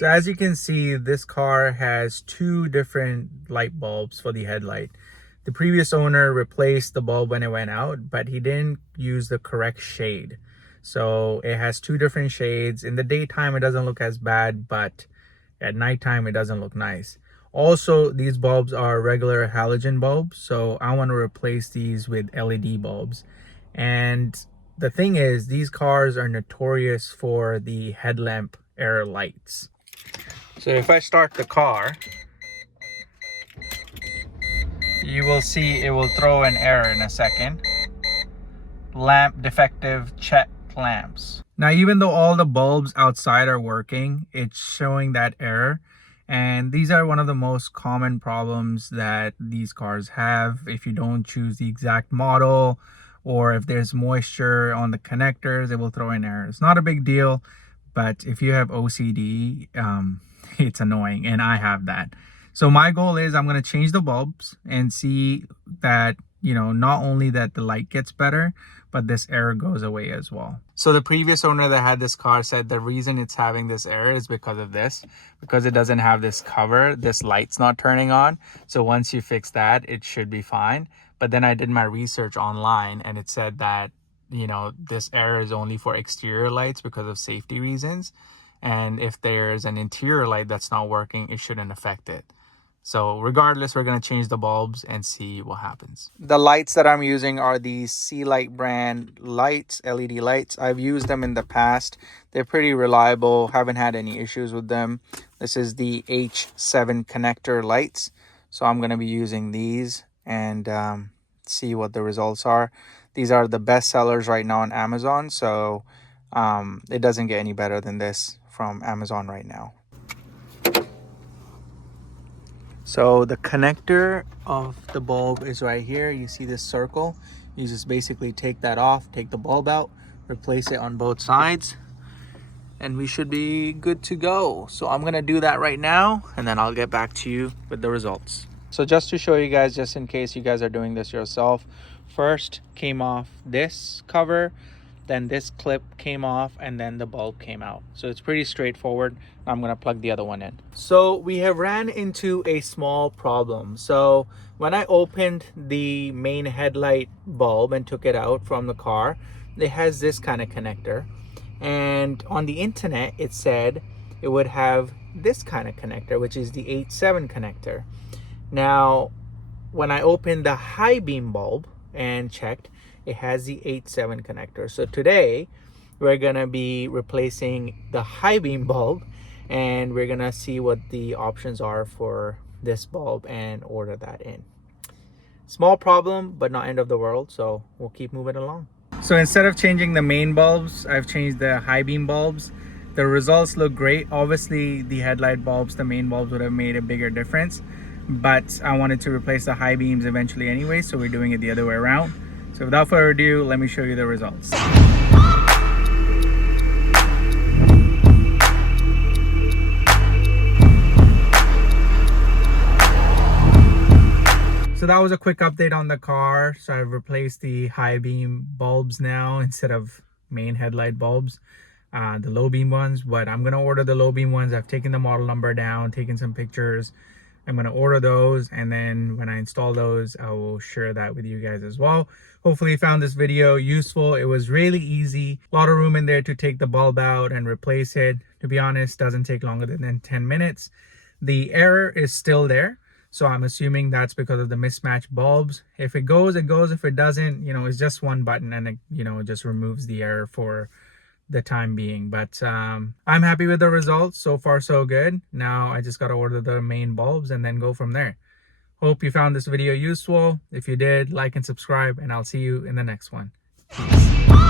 So as you can see, this car has two different light bulbs for the headlight. The previous owner replaced the bulb when it went out, but he didn't use the correct shade. So it has two different shades. In the daytime, it doesn't look as bad, but at nighttime, it doesn't look nice. Also, these bulbs are regular halogen bulbs, so I want to replace these with LED bulbs. And the thing is, these cars are notorious for the headlamp error lights. So if I start the car, you will see it will throw an error in a second. Lamp defective, check lamps. Now, even though all the bulbs outside are working, it's showing that error. And these are one of the most common problems that these cars have if you don't choose the exact model, or if there's moisture on the connectors, it will throw an error. It's not a big deal, but if you have OCD, it's annoying, and I have that. So my goal is I'm going to change the bulbs and see that, you know, not only that the light gets better, but this error goes away as well. So the previous owner that had this car said the reason it's having this error is because of this, because it doesn't have this cover, this light's not turning on. So once you fix that, it should be fine. But then I did my research online and it said that, you know, this error is only for exterior lights because of safety reasons. And if there's an interior light that's not working, it shouldn't affect it. So regardless, we're going to change the bulbs and see what happens. The lights that I'm using are the Headlight brand lights, LED lights. I've used them in the past. They're pretty reliable. Haven't had any issues with them. This is the H7 connector lights. So I'm going to be using these and see what the results are. These are the best sellers right now on Amazon. So it doesn't get any better than this from Amazon right now. So the connector of the bulb is right here. You see this circle. You just basically take that off, take the bulb out, replace it on both sides, and we should be good to go. So I'm gonna do that right now, and then I'll get back to you with the results. So just to show you guys, just in case you guys are doing this yourself, first came off this cover, then this clip came off, and then the bulb came out. So it's pretty straightforward. I'm gonna plug the other one in. So we have ran into a small problem. So when I opened the main headlight bulb and took it out from the car, it has this kind of connector. And on the internet, it said it would have this kind of connector, which is the H7 connector. Now, when I opened the high beam bulb and checked, it has the H7 connector. So today we're gonna be replacing the high beam bulb, and we're gonna see what the options are for this bulb and order that in. Small problem, but not end of the world, so we'll keep moving along. So instead of changing the main bulbs, I've changed the high beam bulbs. The results look great. Obviously the headlight bulbs, the main bulbs, would have made a bigger difference, but I wanted to replace the high beams eventually anyway, so we're doing it the other way around. So without further ado, let me show you the results. So that was a quick update on the car. So I've replaced the high beam bulbs now instead of main headlight bulbs, the low beam ones, but I'm gonna order the low beam ones. I've taken the model number down, taken some pictures. I'm gonna order those, and then when I install those, I will share that with you guys as well. Hopefully you found this video useful. It was really easy. A lot of room in there to take the bulb out and replace it. To be honest, doesn't take longer than 10 minutes. The error is still there, so I'm assuming that's because of the mismatched bulbs. If it goes, it goes. If it doesn't, you know, it's just one button, and it, you know, it just removes the error for the time being. But I'm happy with the results. So far so good. Now I just got to order the main bulbs and then go from there. Hope you found this video useful. If you did, like and subscribe, and I'll see you in the next one. Peace.